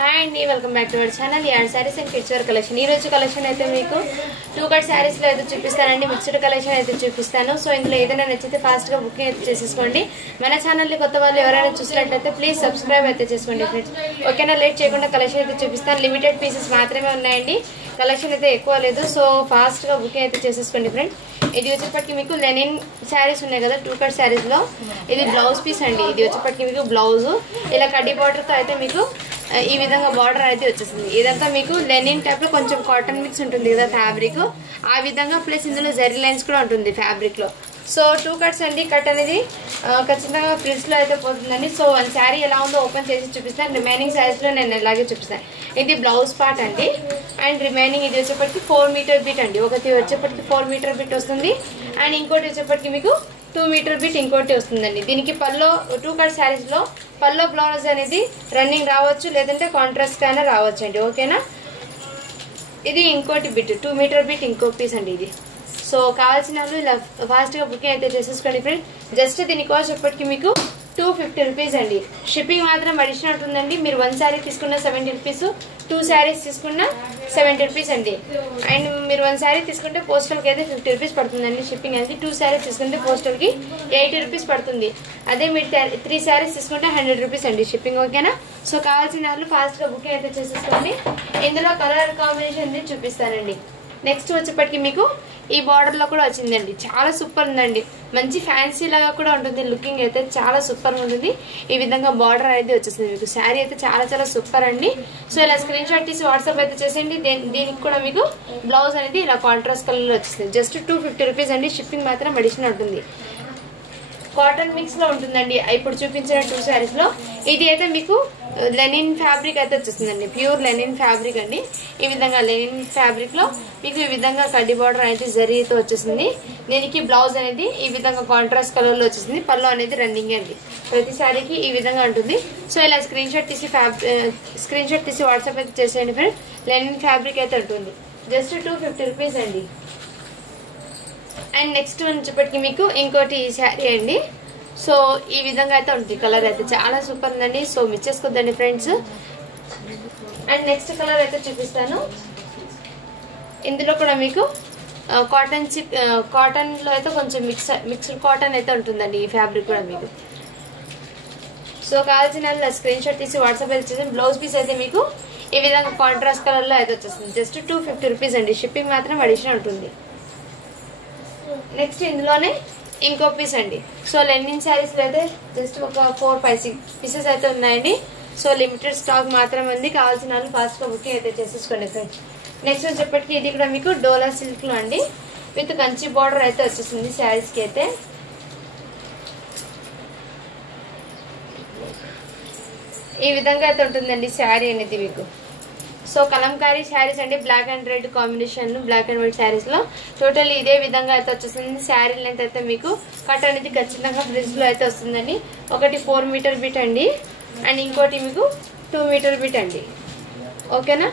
Hi అండి, welcome back to our channel యాడ్ saris and kids wear collection. ఈ రోజు కలెక్షన్ అయితే మీకు 2 కట్ సారీస్ లో అయితే చూపిస్తానండి. మిక్స్డ్ కలెక్షన్ అయితే చూపిస్తాను. సో ఇందులో ఏదైనా నచ్చితే ఫాస్ట్ గా బుకింగ్ అయితే చేసేసుకోండి. మన ఛానల్ ని కొత్త వాళ్ళు ఎవరైనా చూసినట్లయితే ప్లీజ్ సబ్స్క్రైబ్ అయితే చేసుకోండి ఫ్రెండ్స్. ఓకేనా, లేట్ చేయకుండా కలెక్షన్ అయితే చూపిస్తాను. లిమిటెడ్ పీసెస్ మాత్రమే ఉన్నాయండి, కలెక్షన్ అయితే ఎక్కువ లేదు. సో ఫాస్ట్ గా బుకింగ్ అయితే చేసేసుకోండి ఫ్రెండ్స్. ఇది వచ్చేప్పటికి మీకు లెనిన్ శారీస్ ఉన్నాయి కదా 2 కట్ శారీస్ లో, ఇది బ్లౌజ్ పీస్ అండి. ఇది వచ్చేప్పటికి మీకు బ్లౌజ్ ఇలా కడ్డీ బార్డర్ తో అయితే మీకు ఈ విధంగా బార్డర్ అయితే వచ్చేసింది. ఇదంతా మీకు లెనిన్ టైప్ లో కొంచెం కాటన్ మిక్స్ ఉంటుంది కదా ఫ్యాబ్రిక్, ఆ విధంగా ప్లస్ ఇందులో జరీ లైన్స్ కూడా ఉంటుంది ఫ్యాబ్రిక్ లో. సో 2 కట్స్ అండి. కట్ అనేది ఖచ్చితంగా ఫ్రిడ్జ్ లో అయితే పోతుందండి. సో వన్ శారీ ఎలా ఉందో ఓపెన్ చేసి చూపిస్తాను. రిమైనింగ్ శారీస్ లో నేను ఇలాగే చూపిస్తాను. ఇది బ్లౌజ్ పార్ట్ అండి. అండ్ రిమైనింగ్ ఇది వచ్చేప్పటికి 4 మీటర్ బిట్ అండి. ఒకటి వచ్చేప్పటికి 4 మీటర్ బిట్ వస్తుంది. అండ్ ఇంకోటి వచ్చేప్పటికి మీకు 2 మీటర్ బిట్ ఇంకోటి వస్తుందండి. దీనికి పల్లో 2 కట్ శారీస్ లో పల్లో బ్లౌజ్ అనేది రన్నింగ్ రావచ్చు, లేదంటే కాంట్రాస్ట్ గానే రావచ్చు అండి. ఓకేనా, ఇది ఇంకోటి బిట్ 2 మీటర్ బిట్ ఇంకో పీస్ అండి ఇది. సో కావాల్సిన వాళ్ళు ఇలా ఫాస్ట్ గా బుకింగ్ అయితే చేసేసుకోండి ఫ్రెండ్. జస్ట్ దీని కాస్ట్ ఎప్పటికి మీకు 250 రూపీస్ అండి. షిప్పింగ్ మాత్రం అడిషనల్ ఉంటుందండి. మీరు 1 శారీ తీసుకున్న 70 రూపీస్, 2 శారీస్ తీసుకున్న 70 రూపీస్ అండి. అండ్ మీరు 1 శారీ తీసుకుంటే పోస్టల్ కి అయితే 50 రూపీస్ పడుతుందండి షిప్పింగ్ అనేది. 2 శారీస్ తీసుకుంటే పోస్టల్ కి 80 రూపీస్ పడుతుంది. అదే మీరు 3 శారీస్ తీసుకుంటే 100 రూపీస్ అండి షిప్పింగ్. ఓకేనా, సో కావాల్సిన వాళ్ళు ఫాస్ట్ గా బుకింగ్ అయితే చేసేసుకోండి. ఇందులో కలర్ కాంబినేషన్ చూపిస్తానండి. నెక్స్ట్ వచ్చేప్పటికి మీకు ఈ బార్డర్ లో కూడా వచ్చిందండి. చాలా సూపర్ ఉందండి. మంచి ఫ్యాన్సీ లాగా కూడా ఉంటుంది. లుకింగ్ అయితే చాలా సూపర్ ఉంటుంది. ఈ విధంగా బార్డర్ అయితే వచ్చేసింది మీకు. శారీ అయితే చాలా చాలా సూపర్ అండి. సో ఇలా స్క్రీన్ షాట్ తీసి వాట్సాప్ అయితే చేసేయండి. దీనికి కూడా మీకు బ్లౌజ్ అనేది ఇలా కాంట్రాస్ట్ కలర్ లో వచ్చేసింది. జస్ట్ 250 రూపీస్ అండి. షిప్పింగ్ మాత్రం అడిషనల్ ఉంటుంది. కాటన్ మిక్స్ లో ఉంటుందండి ఇప్పుడు చూపించిన 2 శారీస్ లో. ఇది అయితే మీకు లెనిన్ ఫ్యాబ్రిక్ అయితే వచ్చేస్తుందండి. ప్యూర్ లెనిన్ ఫ్యాబ్రిక్ అండి. ఈ విధంగా లెనిన్ ఫ్యాబ్రిక్ లో మీకు ఈ విధంగా కడ్డీ బార్డర్ అనేది జరీతో వచ్చేసింది. దీనికి బ్లౌజ్ అనేది ఈ విధంగా కాంట్రాస్ట్ కలర్ లో వచ్చేసింది. పళ్ళు అనేది రన్నింగ్ అండి. ప్రతి శారీకి ఈ విధంగా ఉంటుంది. సో ఇలా స్క్రీన్ షాట్ తీసి వాట్సాప్ అయితే చేసేయండి ఫ్రెండ్. లెనిన్ ఫ్యాబ్రిక్ అయితే ఉంటుంది. జస్ట్ 250 రూపీస్ అండి. అండ్ నెక్స్ట్ వచ్చేప్పటికి మీకు ఇంకోటి ఈ శారీ అండి. సో ఈ విధంగా అయితే ఉంటుంది. కలర్ అయితే చాలా సూపర్ ఉందండి. సో మిస్ చేసుకోద్దండి ఫ్రెండ్స్. అండ్ నెక్స్ట్ కలర్ అయితే చూపిస్తాను. ఇందులో కూడా మీకు కాటన్ లో అయితే కొంచెం మిక్స్డ్ కాటన్ అయితే ఉంటుందండి. ఈ ఫ్యాబ్రిక్ కూడా మీకు. సో కావాల్సిన స్క్రీన్ షాట్ తీసి వాట్సాప్ అయితే చేసి బ్లౌజ్ పీస్ అయితే మీకు ఈ విధంగా కాంట్రాస్ట్ కలర్ లో అయితే వచ్చేస్తుంది. జస్ట్ 250 రూపీస్ అండి. షిప్పింగ్ మాత్రం అడిషనల్ ఉంటుంది. నెక్స్ట్ ఇందులోనే ఇంకో పీస్ అండి. సో లెనిన్ శారీస్ లో అయితే జస్ట్ ఒక 4-5-6 పీసెస్ అయితే ఉన్నాయండి. సో లిమిటెడ్ స్టాక్ మాత్రం ఉంది. కావాల్సిన వాళ్ళు ఫాస్ట్ గా బుకింగ్ అయితే చేసేసుకోండి ఫ్రెండ్స్. నెక్స్ట్ వచ్చేప్పటికి ఇది కూడా మీకు డోలా సిల్క్ లో అండి. విత్ కంచి బార్డర్ అయితే వచ్చేసింది శారీస్ కి అయితే. ఈ విధంగా అయితే ఉంటుందండి శారీ అనేది మీకు. సో కలంకారీ శారీస్ అండి. Black and red combination, black and white saris లో టోటల్ ఇదే విధంగా అయితే వచ్చేసింది. శారీ లెంత్ అయితే మీకు కట్ అనేది ఖచ్చితంగా ఫ్రిడ్జ్ లో అయితే వస్తుందండి. ఒకటి 4 మీటర్ బిట్ అండి. అండ్ ఇంకోటి మీకు 2 మీటర్ బిట్ అండి. ఓకేనా,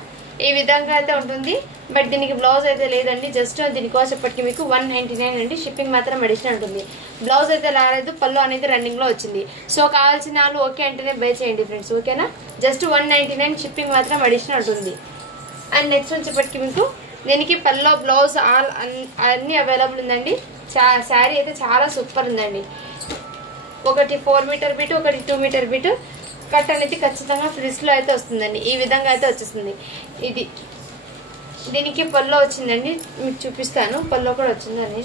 ఈ విధంగా అయితే ఉంటుంది. బట్ దీనికి బ్లౌజ్ అయితే లేదండి. జస్ట్ దీనికోసం ఎప్పటికీ మీకు 199 అండి. షిప్పింగ్ మాత్రం అడిషనల్ ఉంటుంది. బ్లౌజ్ అయితే రాలేదు. పళ్ళు అనేది రన్నింగ్ లో వచ్చింది. సో కావాల్సిన వాళ్ళు ఓకే అంటేనే బై చేయండి ఫ్రెండ్స్. ఓకేనా, జస్ట్ 199. షిప్పింగ్ మాత్రం అడిషనల్ ఉంటుంది. అండ్ నెక్స్ట్ వచ్చేప్పటికి మీకు దీనికి పల్లో బ్లౌజ్ అన్ని అవైలబుల్ ఉందండి. శారీ అయితే చాలా సూపర్ ఉందండి. ఒకటి 4 మీటర్ బిట్, ఒకటి 2 మీటర్ బిట్. కట్ అనేది ఖచ్చితంగా ఫ్రిడ్జ్ లో అయితే వస్తుందండి. ఈ విధంగా అయితే వచ్చేస్తుంది. దీనికి పల్లో వచ్చిందండి. మీకు చూపిస్తాను. పల్లో కూడా వచ్చిందండి.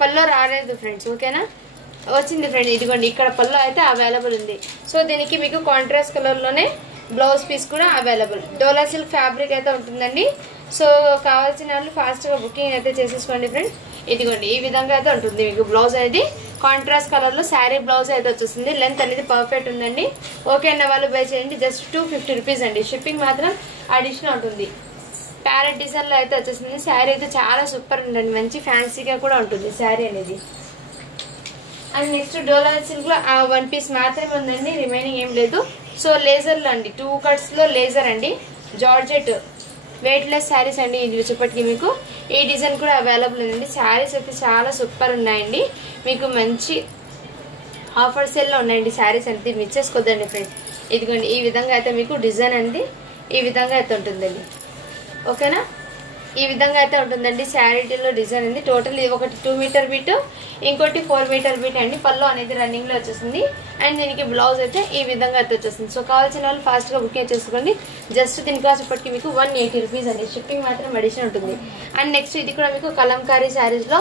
పల్లో రాలేదు ఫ్రెండ్స్. ఓకేనా, వచ్చింది ఫ్రెండ్. ఇదిగోండి ఇక్కడ పల్లో అయితే అవైలబుల్ ఉంది. సో దీనికి మీకు కాంట్రాస్ట్ కలర్ లోనే బ్లౌజ్ పీస్ కూడా అవైలబుల్. డోలా సిల్క్ ఫ్యాబ్రిక్ అయితే ఉంటుందండి. సో కావాల్సిన వాళ్ళు ఫాస్ట్ గా బుకింగ్ అయితే చేసేసుకోండి ఫ్రెండ్. ఇదిగోండి ఈ విధంగా అయితే ఉంటుంది మీకు. బ్లౌజ్ అనేది కాంట్రాస్ట్ కలర్ లో శారీ బ్లౌజ్ అయితే వచ్చేసింది. లెంత్ అనేది పర్ఫెక్ట్ ఉందండి. ఓకే అన్న వాళ్ళు బై చేయండి. జస్ట్ 250 రూపీస్ అండి. షిప్పింగ్ మాత్రం అడిషనల్ ఉంటుంది. ప్యారెట్ డిజైన్ లో అయితే వచ్చేసింది. శారీ అయితే చాలా సూపర్ ఉందండి. మంచి ఫ్యాన్సీగా కూడా ఉంటుంది శారీ అనేది. అండ్ నెక్స్ట్ డోలా సిల్క్ లో 1 పీస్ మాత్రమే ఉందండి. రిమైనింగ్ ఏం లేదు. సో లేజర్ లో అండి. 2 కట్స్ లో లేజర్ అండి. జార్జెట్ వెయిట్ లెస్ శారీస్ అండి. ఇది వచ్చేప్పటికి మీకు ఈ డిజైన్ కూడా అవైలబుల్ ఉందండి. శారీస్ అయితే చాలా సూపర్ ఉన్నాయండి. మీకు మంచి ఆఫర్ సేల్లో ఉన్నాయండి శారీస్ అనేది, మిస్ చేసుకోవద్దండి ఫ్రెండ్. ఇదిగోండి ఈ విధంగా అయితే మీకు డిజైన్ అనేది ఈ విధంగా అయితే ఉంటుందండి. ఓకేనా, ఈ విధంగా అయితే ఉంటుందండి శారీలో డిజైన్ ఉంది. టోటల్ ఇది ఒకటి 2 మీటర్ బీట్, ఇంకోటి 4 మీటర్ బీట్ అండి. పళ్ళు అనేది రన్నింగ్ లో వచ్చేస్తుంది. అండ్ దీనికి బ్లౌజ్ అయితే ఈ విధంగా అయితే వచ్చేస్తుంది. సో కావాల్సిన వాళ్ళు ఫాస్ట్ గా బుకింగ్ చేసుకోండి. జస్ట్ దీని కాస్ట్ ఇప్పటికి మీకు 180 రూపీస్ అండి. షిప్పింగ్ మాత్రం అడిషనల్ ఉంటుంది. అండ్ నెక్స్ట్ ఇది కూడా మీకు కలంకారీ శారీస్ లో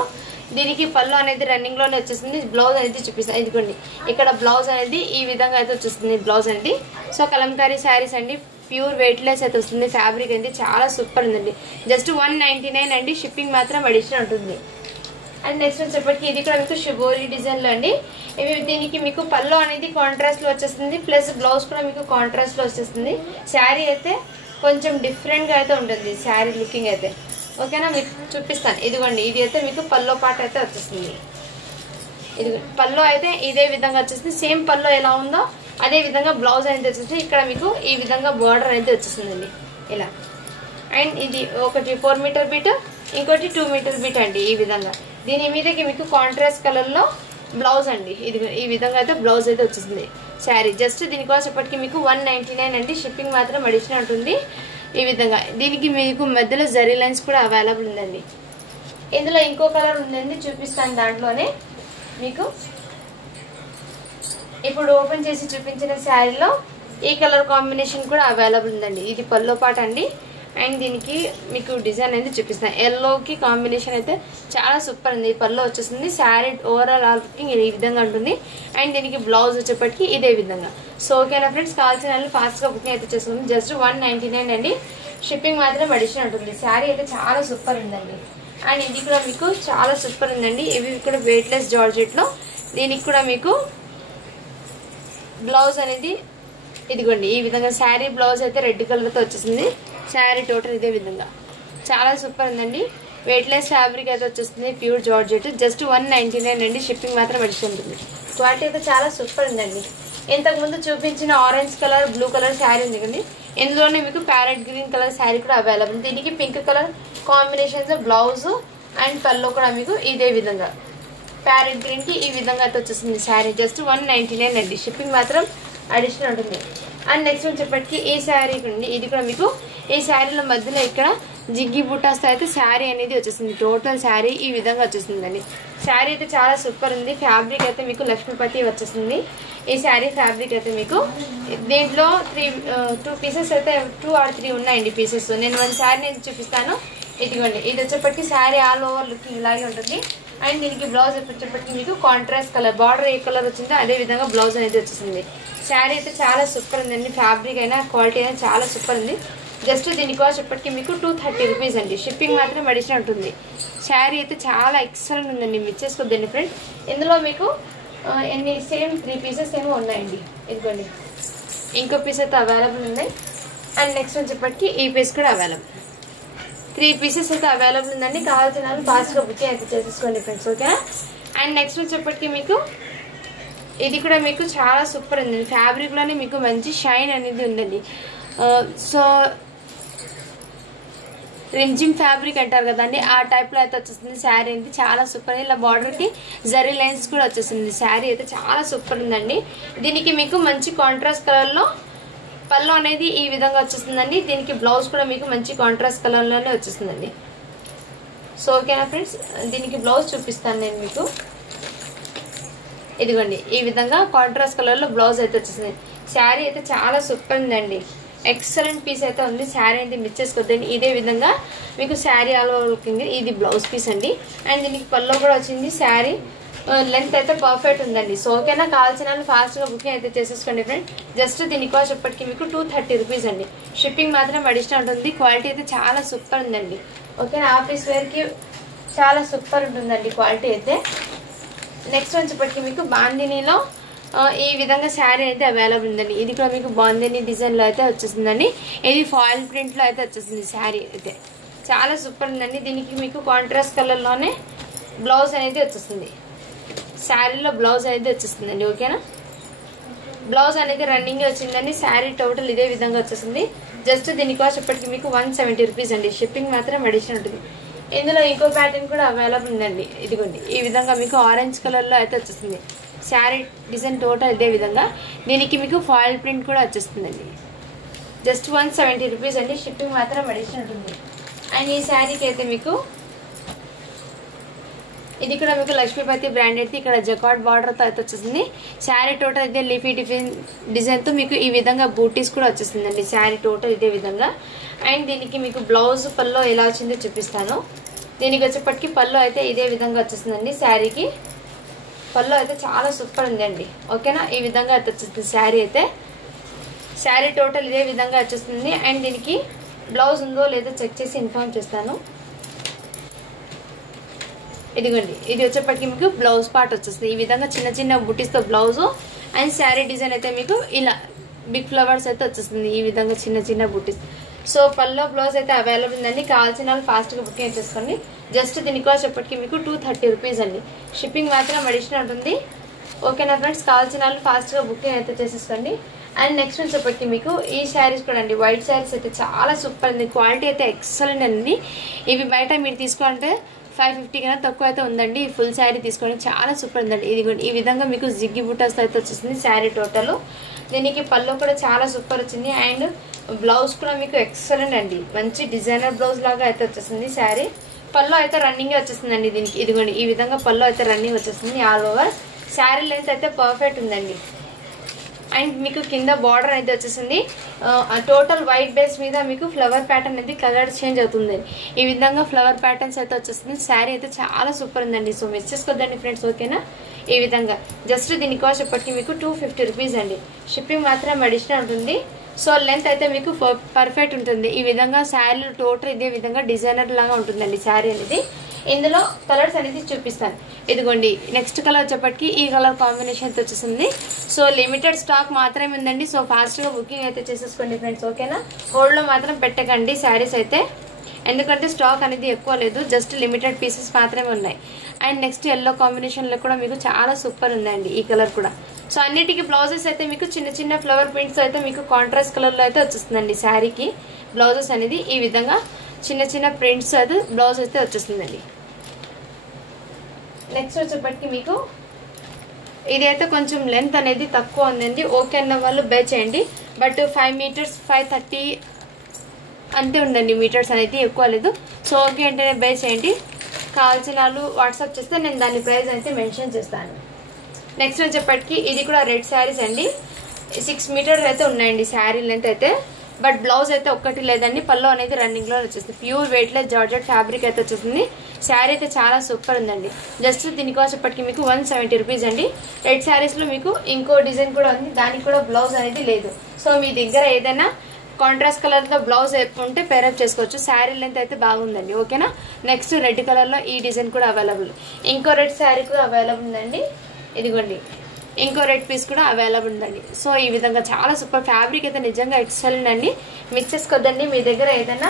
దీనికి పళ్ళు అనేది రన్నింగ్ లోనే వచ్చేస్తుంది. బ్లౌజ్ అనేది చూపిస్తాను. ఇదిగోండి ఇక్కడ బ్లౌజ్ అనేది ఈ విధంగా అయితే వచ్చేస్తుంది బ్లౌజ్ అండి. సో కలంకారీ శారీస్ అండి, ప్యూర్ వెయిట్ లెస్ అయితే వస్తుంది. ఫ్యాబ్రిక్ అయితే చాలా సూపర్ ఉందండి. జస్ట్ 199 అండి. షిప్పింగ్ మాత్రం అడిషనల్ ఉంటుంది. అండ్ నెక్స్ట్ వచ్చేప్పటికి ఇది కూడా మీకు షిబోరి డిజైన్ లో అండి. ఇవి దీనికి మీకు పళ్ళు అనేది కాంట్రాస్ట్ లో వచ్చేస్తుంది, ప్లస్ బ్లౌజ్ కూడా మీకు కాంట్రాస్ట్ లో వచ్చేస్తుంది. శారీ అయితే కొంచెం డిఫరెంట్ గా అయితే ఉంటుంది శారీ లుకింగ్ అయితే. ఓకేనా, మీకు చూపిస్తాను. ఇదిగోండి ఇది అయితే మీకు పల్లో పాట అయితే వచ్చేస్తుంది. ఇది పల్లో అయితే ఇదే విధంగా వచ్చేస్తుంది. సేమ్ పల్లో ఎలా ఉందో అదే విధంగా బ్లౌజ్ అనేది వచ్చేసి ఇక్కడ మీకు ఈ విధంగా బోర్డర్ అనేది వచ్చేస్తుందండి ఇలా. అండ్ ఇది ఒకటి 4 మీటర్ బీట్, ఇంకోటి 2 మీటర్ బీట్ అండి. ఈ విధంగా దీని మీదకి మీకు కాంట్రాస్ట్ కలర్ లో బ్లౌజ్ అండి. ఇది ఈ విధంగా అయితే బ్లౌజ్ అయితే వచ్చేస్తుంది శారీ. జస్ట్ దీనికోసం ఇప్పటికి మీకు 199 అండి. షిప్పింగ్ మాత్రం అడిషనల్ ఉంటుంది. ఈ విధంగా దీనికి మీకు మధ్యలో జరీ లైన్స్ కూడా అవైలబుల్ ఉందండి. ఇందులో ఇంకో కలర్ ఉందండి, చూపిస్తాను. దాంట్లోనే మీకు ఇప్పుడు ఓపెన్ చేసి చూపించిన శారీలో ఈ కలర్ కాంబినేషన్ కూడా అవైలబుల్ ఉందండి. ఇది పల్లో పాట అండి. అండ్ దీనికి మీకు డిజైన్ అనేది చూపిస్తాను. ఎల్లోకి కాంబినేషన్ అయితే చాలా సూపర్ ఉంది. పల్లో వచ్చేస్తుంది. శారీ ఓవరాల్ లుకింగ్ ఈ విధంగా ఉంటుంది. అండ్ దీనికి బ్లౌజ్ వచ్చేప్పటికి ఇదే విధంగా. సో ఓకేనా ఫ్రెండ్స్, కావాల్సిన వాళ్ళు ఫాస్ట్ గా బుకింగ్ అయితే చేసుకుంది. జస్ట్ 199 అండి. షిప్పింగ్ మాత్రం అడిషనల్ ఉంటుంది. శారీ అయితే చాలా సూపర్ ఉందండి. అండ్ ఇది కూడా మీకు చాలా సూపర్ ఉందండి. ఇవి కూడా వెయిట్ లెస్ జార్జెట్ లో దీనికి కూడా మీకు బ్లౌజ్ అనేది ఇదిగోండి ఈ విధంగా శారీ బ్లౌజ్ అయితే రెడ్ కలర్ తో వచ్చేసింది. శారీ టోటల్ ఇదే విధంగా చాలా సూపర్ ఉందండి. వెయిట్ లెస్ ఫ్యాబ్రిక్ అయితే వచ్చేస్తుంది. Pure georgette. జస్ట్ 199 అండి. షిప్పింగ్ మాత్రం అడిషనల్ ఉంటుంది. క్వాలిటీ అయితే చాలా సూపర్ ఉందండి. ఇంతకు ముందు చూపించిన orange colour, blue colour sari ఉంది కండి. ఇందులోనే మీకు ప్యారెట్ గ్రీన్ కలర్ శారీ కూడా అవైలబుల్. దీనికి pink colour combinations blouse and pallu కూడా మీకు ఇదే విధంగా ప్యారెట్ గ్రీన్ కి ఈ విధంగా అయితే వచ్చేస్తుంది శారీ. జస్ట్ 199 అండి. షిప్పింగ్ మాత్రం అడిషనల్ ఉంటుంది. అండ్ నెక్స్ట్ వచ్చేప్పటికి ఈ శారీ ఉంది. ఇది కూడా మీకు ఈ శారీలో మధ్యలో ఇక్కడ జిగ్గి బుట్టాస్తో అయితే శారీ అనేది వచ్చేసింది. టోటల్ శారీ ఈ విధంగా వచ్చేసిందండి. శారీ అయితే చాలా సూపర్ ఉంది. ఫ్యాబ్రిక్ అయితే మీకు లక్ష్మీపతి వచ్చేసింది. ఈ శారీ ఫ్యాబ్రిక్ అయితే మీకు దీంట్లో 2 పీసెస్ అయితే 2 or 3 ఉన్నాయండి పీసెస్. నేను 1 శారీ నేను చూపిస్తాను. ఇదిగోండి ఇది వచ్చేప్పటికి శారీ ఆల్ ఓవర్ లుకింగ్ ఇలాగే ఉంటుంది. అండ్ దీనికి బ్లౌజ్ వచ్చేప్పటికి మీకు కాంట్రాస్ట్ కలర్ బార్డర్ ఏ కలర్ వచ్చిందో అదే విధంగా బ్లౌజ్ అనేది వచ్చేసింది. శారీ అయితే చాలా సూపర్ ఉందండి. ఫ్యాబ్రిక్ అయినా క్వాలిటీ అయినా చాలా సూపర్ ఉంది. జస్ట్ దీని కాస్ట్ ఇప్పటికి మీకు 230 రూపీస్ అండి. షిప్పింగ్ మాత్రం అడిషనల్ ఉంటుంది. శారీ అయితే చాలా ఎక్సలెంట్ ఉందండి. మిస్ చేసుకోవద్దండి ఫ్రెండ్. ఇందులో మీకు ఎన్ని సేమ్ 3 పీసెస్ ఏమో ఉన్నాయండి. ఇదిగోండి ఇంకో పీస్ అయితే అవైలబుల్ ఉన్నాయి. అండ్ నెక్స్ట్ వచ్చేప్పటికి ఈ పీస్ కూడా అవైలబుల్. 3 పీసెస్ అయితే అవైలబుల్ ఉందండి. కావాల్సిన వాళ్ళు ఫాస్ట్గా బుకింగ్ అయితే చేసేసుకోండి ఫ్రెండ్స్. ఓకేనా. అండ్ నెక్స్ట్ వచ్చేప్పటికి మీకు ఇది కూడా మీకు చాలా సూపర్ ఉంది. ఫ్యాబ్రిక్ లోనే మీకు మంచి షైన్ అనేది ఉందండి. సో రింజిమ్ ఫ్యాబ్రిక్ అంటారు కదండి, ఆ టైప్ లో అయితే వచ్చేస్తుంది. శారీ అనేది చాలా సూపర్. ఇలా బార్డర్ కి జరీ లైన్స్ కూడా వచ్చేసింది. శారీ అయితే చాలా సూపర్ ఉందండి. దీనికి మీకు మంచి కాంట్రాస్ట్ కలర్ లో పళ్ళు అనేది ఈ విధంగా వచ్చేస్తుందండి. దీనికి బ్లౌజ్ కూడా మీకు మంచి కాంట్రాస్ట్ కలర్ లోనే వచ్చేస్తుందండి. సో ఓకేనా ఫ్రెండ్స్, దీనికి బ్లౌజ్ చూపిస్తాను నేను మీకు. ఇదిగోండి ఈ విధంగా కాంట్రాస్ట్ కలర్ లో బ్లౌజ్ అయితే వచ్చేసింది. శారీ అయితే చాలా సూపర్ ఉందండి. ఎక్సలెంట్ పీస్ అయితే ఉంది. శారీ అయితే మిస్ చేసుకోవద్దండి. ఇదే విధంగా మీకు శారీ ఆల్ ఓవర్ లుకింగ్. ఇది బ్లౌజ్ పీస్ అండి. అండ్ దీనికి పళ్ళు కూడా వచ్చింది. శారీ లెంత్ అయితే పర్ఫెక్ట్ ఉందండి. సో ఓకేనా, కావాల్సిన వాళ్ళు ఫాస్ట్ గా బుకింగ్ అయితే చేసేసుకోండి ఫ్రెండ్. జస్ట్ దీని కాస్ట్ ఇప్పటికి మీకు 230 రూపీస్ అండి. షిప్పింగ్ మాత్రం అడిషనల్ ఉంటుంది. క్వాలిటీ అయితే చాలా సూపర్ ఉందండి. ఓకేనా, ఆఫీస్ వేర్ కి చాలా సూపర్ ఉంటుందండి క్వాలిటీ అయితే. నెక్స్ట్ వచ్చేప్పటికి మీకు బాందినీలో ఈ విధంగా శారీ అయితే అవైలబుల్ ఉందండి. ఇది కూడా మీకు బాందినీ డిజైన్ లో అయితే వచ్చేసిందండి. ఇది ఫాయిల్ ప్రింట్ లో అయితే వచ్చేసింది. శారీ అయితే చాలా సూపర్ ఉందండి. దీనికి మీకు కాంట్రాస్ట్ కలర్ లోనే బ్లౌజ్ అనేది వచ్చేస్తుంది. శారీలో బ్లౌజ్ అనేది వచ్చేస్తుందండి. ఓకేనా, బ్లౌజ్ అనేది రన్నింగ్ వచ్చిందండి. శారీ టోటల్ ఇదే విధంగా వచ్చేసింది. జస్ట్ దీని కాస్ట్ ఇప్పటికి మీకు 170 రూపీస్ అండి. షిప్పింగ్ మాత్రం అడిషనల్ ఉంటుంది. ఇందులో ఇంకో ప్యాటర్న్ కూడా అవైలబుల్ ఉందండి. ఇదిగోండి ఈ విధంగా మీకు ఆరెంజ్ కలర్ లో అయితే వచ్చేసింది. శారీ డిజైన్ టోటల్ ఇదే విధంగా. దీనికి మీకు ఫాయిల్ ప్రింట్ కూడా వచ్చేస్తుందండి. జస్ట్ 170 రూపీస్ అండి. షిప్పింగ్ మాత్రం అడిషనల్ ఉంటుంది. అండ్ ఈ శారీకి అయితే మీకు ఇది కూడా మీకు లక్ష్మీపతి బ్రాండెడ్ ఇక్కడ జకార్డ్ బార్డర్తో అయితే వచ్చేసింది. శారీ టోటల్ అయితే లీఫీ డిజైన్తో మీకు ఈ విధంగా బూటీస్ కూడా వచ్చేసిందండి. శారీ టోటల్ ఇదే విధంగా. అండ్ దీనికి మీకు బ్లౌజ్ పల్లో ఎలా వచ్చిందో చూపిస్తాను. దీనికి వచ్చేప్పటికి పల్లో అయితే ఇదే విధంగా వచ్చేసిందండి. శారీకి పల్లో అయితే చాలా సూపర్ ఉందండి. ఓకేనా, ఈ విధంగా అయితే వచ్చేస్తుంది శారీ అయితే. శారీ టోటల్ ఇదే విధంగా వచ్చేస్తుంది. అండ్ దీనికి బ్లౌజ్ ఉందో లేదో చెక్ చేసి ఇన్ఫార్మ్ చేస్తాను. ఇదిగోండి, ఇది వచ్చేప్పటికి మీకు బ్లౌజ్ పార్ట్ వచ్చేస్తుంది. ఈ విధంగా చిన్న చిన్న బుటీస్తో బ్లౌజు. అండ్ శారీ డిజైన్ అయితే మీకు ఇలా బిగ్ ఫ్లవర్స్ అయితే వచ్చేస్తుంది. ఈ విధంగా చిన్న చిన్న బుటీస్. సో పల్లో బ్లౌజ్ అయితే అవైలబుల్ ఉందండి. కావాల్సిన వాళ్ళు ఫాస్ట్గా బుకింగ్ చేసుకోండి. జస్ట్ దీనికి వచ్చేప్పటికి మీకు 230 రూపీస్ అండి. షిప్పింగ్ మాత్రం అడిషనల్ ఉంటుంది. ఓకేనా ఫ్రెండ్స్, కావాల్సిన వాళ్ళు ఫాస్ట్గా బుకింగ్ అయితే చేసేసుకోండి. అండ్ నెక్స్ట్ వచ్చేప్పటికి మీకు ఈ శారీస్ కూడా అండి, వైట్ శారీస్ అయితే చాలా సూపర్ ఉంది. క్వాలిటీ అయితే ఎక్సలెంట్ అండి. ఇవి బయట మీరు తీసుకుంటే 550 కన్నా తక్కువ అయితే ఉందండి. ఫుల్ శారీ తీసుకోండి, చాలా సూపర్ ఉందండి. ఇది ఈ విధంగా మీకు జిగ్గి బుటాస్ అయితే వచ్చేసింది శారీ టోటల్. దీనికి పళ్ళు కూడా చాలా సూపర్ వచ్చింది. అండ్ బ్లౌజ్ కూడా మీకు ఎక్సలెంట్ అండి, మంచి డిజైనర్ బ్లౌజ్ లాగా అయితే వచ్చేసింది శారీ. పళ్ళు అయితే రన్నింగ్ వచ్చేసిందండి దీనికి. ఇదిగోండి, ఈ విధంగా పళ్ళు అయితే రన్నింగ్ వచ్చేసింది ఆల్ ఓవర్. శారీ లెంత్ అయితే పర్ఫెక్ట్ ఉందండి. అండ్ మీకు కింద బార్డర్ అయితే వచ్చేసింది. టోటల్ వైట్ బేస్ మీద మీకు ఫ్లవర్ ప్యాటర్న్ అనేది కలర్ చేంజ్ అవుతుంది. ఈ విధంగా ఫ్లవర్ ప్యాటర్న్స్ అయితే వచ్చేస్తుంది. శారీ అయితే చాలా సూపర్ ఉందండి. సో మిస్ చేసుకోవద్దండి ఫ్రెండ్స్. ఓకేనా, ఈ విధంగా జస్ట్ దీని కాస్ట్ ఇప్పటికి మీకు 250 రూపీస్ అండి. షిప్పింగ్ మాత్రం అడిషనల్ ఉంటుంది. సో లెంత్ అయితే మీకు పర్ఫెక్ట్ ఉంటుంది. ఈ విధంగా శారీ టోటల్ ఇదే విధంగా డిజైనర్ లాగా ఉంటుందండి శారీ అనేది. ఇందులో కలర్స్ అనేది చూపిస్తాను. ఇదిగోండి, నెక్స్ట్ కలర్ వచ్చేప్పటికి ఈ కలర్ కాంబినేషన్తో వచ్చేసింది. సో లిమిటెడ్ స్టాక్ మాత్రమే ఉందండి. సో ఫాస్ట్గా బుకింగ్ అయితే చేసేసుకోండి ఫ్రెండ్స్. ఓకేనా, హోల్డ్లో మాత్రం పెట్టకండి శారీస్ అయితే, ఎందుకంటే స్టాక్ అనేది ఎక్కువ లేదు. జస్ట్ లిమిటెడ్ పీసెస్ మాత్రమే ఉన్నాయి. అండ్ నెక్స్ట్ ఎల్లో కాంబినేషన్లో కూడా మీకు చాలా సూపర్ ఉందండి ఈ కలర్ కూడా. సో అన్నిటికీ బ్లౌజెస్ అయితే మీకు చిన్న చిన్న ఫ్లవర్ ప్రింట్స్ అయితే మీకు కాంట్రాస్ట్ కలర్లో అయితే వచ్చేస్తుందండి. శారీకి బ్లౌజెస్ అనేది ఈ విధంగా చిన్న చిన్న ప్రింట్స్ అయితే బ్లౌజ్ అయితే వచ్చేస్తుందండి. నెక్స్ట్ వచ్చేప్పటికి మీకు ఇదైతే కొంచెం లెంత్ అనేది తక్కువ ఉందండి. ఓకే అన్న వాళ్ళు బే చేయండి. బట్ 5 మీటర్స్ 530 అంతే ఉందండి, మీటర్స్ అనేది ఎక్కువ లేదు. సో ఓకే అంటే బే చేయండి. కావాల్సిన వాళ్ళు వాట్సాప్ చేస్తే నేను దాని ప్రైస్ అయితే మెన్షన్ చేస్తాను. నెక్స్ట్ వచ్చేప్పటికి ఇది కూడా రెడ్ శారీస్ అండి. 6 మీటర్స్ అయితే ఉన్నాయండి శారీ లెంత్ అయితే. బట్ బ్లౌజ్ అయితే ఒక్కటి లేదండి. పళ్ళు అనేది రన్నింగ్ లో వచ్చేస్తుంది. ప్యూర్ వెయిట్లెస్ జార్జెట్ ఫ్యాబ్రిక్ అయితే వచ్చేసింది. శారీ అయితే చాలా సూపర్ ఉందండి. జస్ట్ దీనికి వచ్చేప్పటికి మీకు 170 రూపీస్ అండి. రెడ్ శారీస్ లో మీకు ఇంకో డిజైన్ కూడా ఉంది, దానికి కూడా బ్లౌజ్ అనేది లేదు. సో మీ దగ్గర ఏదైనా కాంట్రాస్ట్ కలర్ తో బ్లౌజ్ ఉంటే పేరప్ చేసుకోవచ్చు. శారీ లెంత్ అయితే బాగుందండి. ఓకేనా, నెక్స్ట్ రెడ్ కలర్ లో ఈ డిజైన్ కూడా అవైలబుల్. ఇంకో రెడ్ శారీ కూడా అవైలబుల్ ఉందండి. ఇదిగోండి, ఇంకో రెడ్ పీస్ కూడా అవైలబుల్ ఉందండి. సో ఈ విధంగా చాలా సూపర్ ఫ్యాబ్రిక్ అయితే నిజంగా ఎక్సలెంట్ అండి. మిక్స్ చేసుకోవద్దండి. మీ దగ్గర ఏదైనా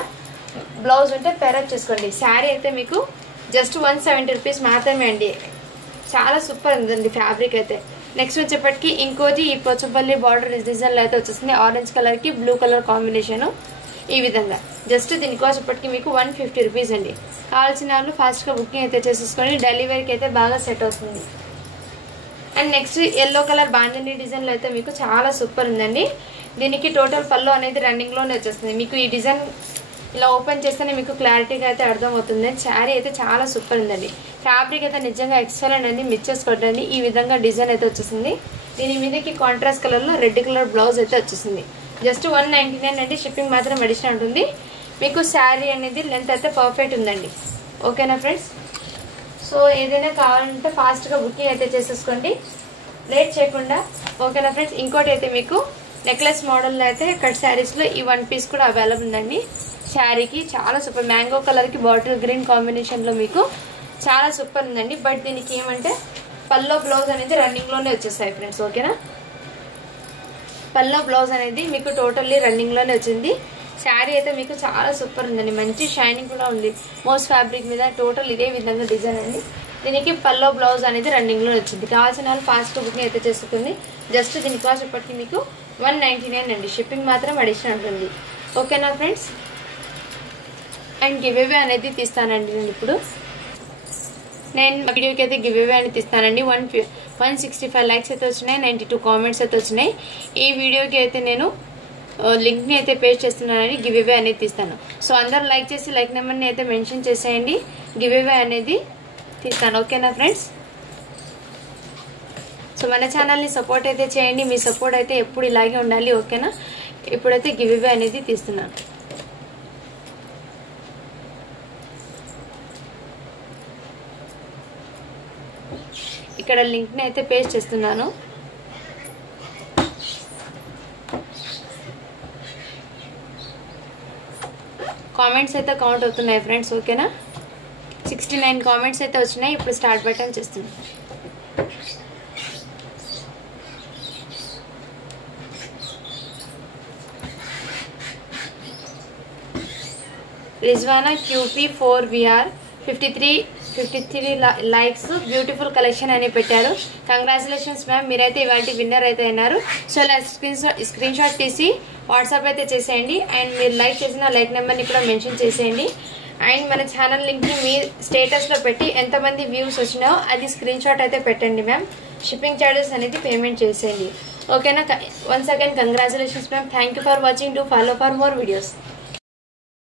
బ్లౌజ్ ఉంటే పేరప్ చేసుకోండి. శారీ అయితే మీకు జస్ట్ 170 రూపీస్ మాత్రమే అండి. చాలా సూపర్ ఉందండి ఫ్యాబ్రిక్ అయితే. నెక్స్ట్ వచ్చేప్పటికి ఇంకోటి ఈ పోచంపల్లి బార్డర్ డిజైన్లో అయితే వచ్చేసింది. ఆరెంజ్ కలర్ కి బ్లూ కలర్ కాంబినేషన్ ఈ విధంగా. జస్ట్ దీనికి వచ్చేప్పటికి మీకు 150 రూపీస్ అండి. కావాల్సిన వాళ్ళు ఫాస్ట్గా బుకింగ్ అయితే చేసేసుకొని డెలివరీకి అయితే బాగా సెట్ అవుతుంది. అండ్ నెక్స్ట్ ఎల్లో కలర్ బాంజనీ డిజైన్లో అయితే మీకు చాలా సూపర్ ఉందండి. దీనికి టోటల్ పళ్ళు అనేది రన్నింగ్లోనే వచ్చేస్తుంది. మీకు ఈ డిజైన్ ఇలా ఓపెన్ చేస్తేనే మీకు క్లారిటీగా అయితే అర్థమవుతుంది. శారీ అయితే చాలా సూపర్ ఉందండి. ఫ్యాబ్రిక్ అయితే నిజంగా ఎక్సలెంట్ అండి. మిక్స్ చేసుకోవద్దండి. ఈ విధంగా డిజైన్ అయితే వచ్చేసింది. దీని మీదకి కాంట్రాస్ట్ కలర్లో రెడ్ కలర్ బ్లౌజ్ అయితే వచ్చేసింది. జస్ట్ 199 అండి. షిప్పింగ్ మాత్రం అడిషనల్ ఉంటుంది. మీకు శారీ అనేది లెంత్ అయితే పర్ఫెక్ట్ ఉందండి. ఓకేనా ఫ్రెండ్స్, సో ఏదైనా కావాలంటే ఫాస్ట్గా బుకింగ్ అయితే చేసేసుకోండి, లేట్ చేయకుండా. ఓకేనా ఫ్రెండ్స్, ఇంకోటి అయితే మీకు నెక్లెస్ మోడల్లో అయితే కట్ శారీస్లో ఈ 1 పీస్ కూడా అవైలబుల్ ఉందండి. శారీకి చాలా సూపర్ మ్యాంగో కలర్కి బాటిల్ గ్రీన్ కాంబినేషన్లో మీకు చాలా సూపర్ ఉందండి. బట్ దీనికి ఏమంటే పల్లో బ్లౌజ్ అనేది రన్నింగ్లోనే వచ్చేస్తాయి ఫ్రెండ్స్. ఓకేనా, పల్లో బ్లౌజ్ అనేది మీకు టోటల్లీ రన్నింగ్లోనే వచ్చింది. శారీ అయితే మీకు చాలా సూపర్ ఉందండి. మంచి షైనింగ్ కూడా ఉంది. మోస్ట్ ఫ్యాబ్రిక్ మీద టోటల్ ఇదే విధంగా డిజైన్ అండి. దీనికి పల్లో బ్లౌజ్ అనేది రన్నింగ్లో వచ్చింది. కావాల్సిన వాళ్ళు ఫాస్ట్ బుకింగ్ అయితే చేసుకుంది. జస్ట్ దీని కాస్ట్ ఇప్పటికి మీకు 199 అండి. షిప్పింగ్ మాత్రం అడిషనల్ ఉంటుంది. ఓకేనా ఫ్రెండ్స్, అండ్ గివ్ అవే అనేది తీస్తానండి. నేను ఇప్పుడు వీడియోకి అయితే గివ్ అవే అని తీస్తానండి. 165 లైక్స్ అయితే వచ్చినాయి, 92 కామెంట్స్ అయితే వచ్చినాయి. ఈ వీడియోకి అయితే నేను లింక్ ని అయితే పేస్ట్ చేస్తున్నానని గివ్ అవే అనేది తీస్తాను. సో అందరూ లైక్ చేసి లైక్ నెంబర్ ని అయితే మెన్షన్ చేసేయండి, గివ్ అవే అనేది తీస్తాను. ఓకేనా ఫ్రెండ్స్? సో మన ఛానల్ ని సపోర్ట్ అయితే చేయండి, మీ సపోర్ట్ అయితే ఎప్పుడు ఇలాగే ఉండాలి. ఓకేనా? ఇప్పుడైతే గివ్ అవే అనేది తీస్తున్నాను. ఇక్కడ లింక్ ని అయితే పేస్ట్ చేస్తున్నాను. కామెంట్స్ అయితే కౌంట్ అవుతున్నాయి ఫ్రెండ్స్. ఓకేనా? 69 కామెంట్స్ అయితే వచ్చినాయి. ఇప్పుడు స్టార్ట్ బటన్ చేస్తున్నాను. Rizwana QP4VR 53 likes, beautiful collection అని పెట్టారు. కంగ్రాచులేషన్స్ మ్యామ్, మీరైతే ఇవాళ విన్నర్ అయితే అయినారు. సో ఇలా స్క్రీన్ షాట్ తీసి వాట్సాప్ అయితే చేసేయండి. అండ్ మీరు లైక్ చేసిన లైక్ నెంబర్ని కూడా మెన్షన్ చేసేయండి. అండ్ మన ఛానల్ లింక్ని మీ స్టేటస్లో పెట్టి ఎంతమంది వ్యూస్ వచ్చినాయో అది స్క్రీన్ షాట్ అయితే పెట్టండి మ్యామ్. షిప్పింగ్ ఛార్జెస్ అనేది పేమెంట్ చేసేయండి. ఓకేనా? Once again congratulations ma'am. Thank you for watching. To follow for more videos.